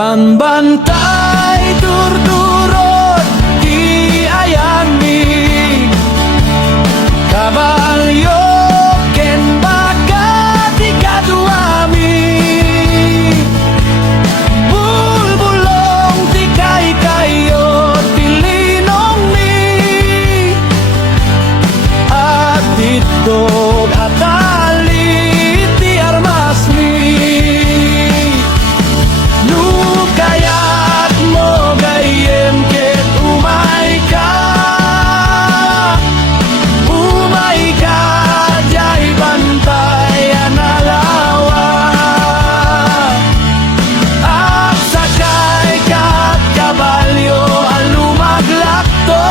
Banbantay turturot di ayami kabalyo ken bakat ikaduami bulbulong ti kayo tilinong ni at dito atali ti armas mi kayat mo gayem ket umay ka jay bantay analawa at sakay kat kabalyo alumaglakto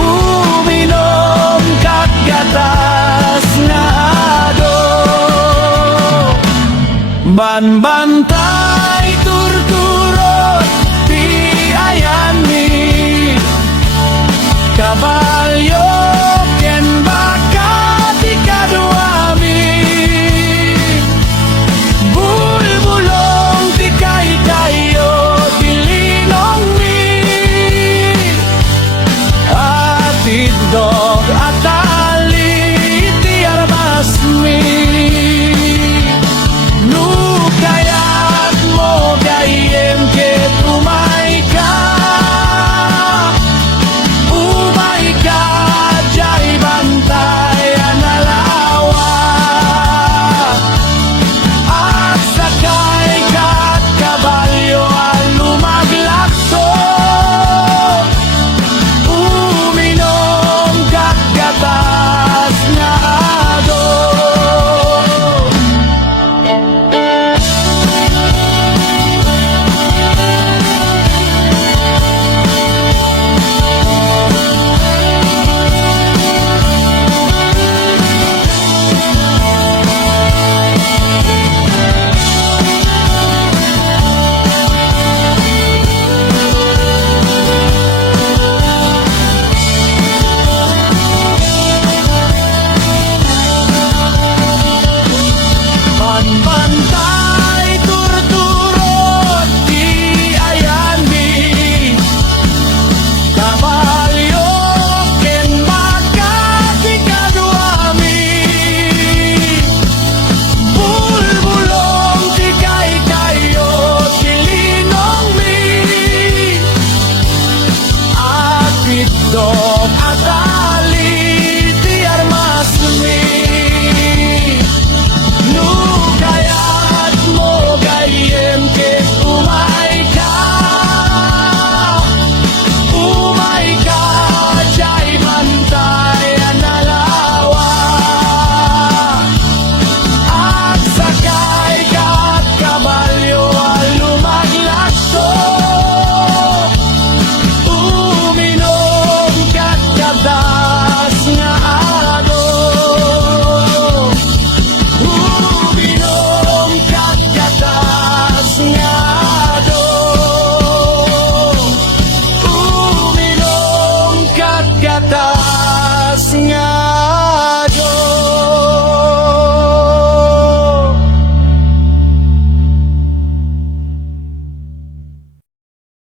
uminom kat gatas nga ado banbantay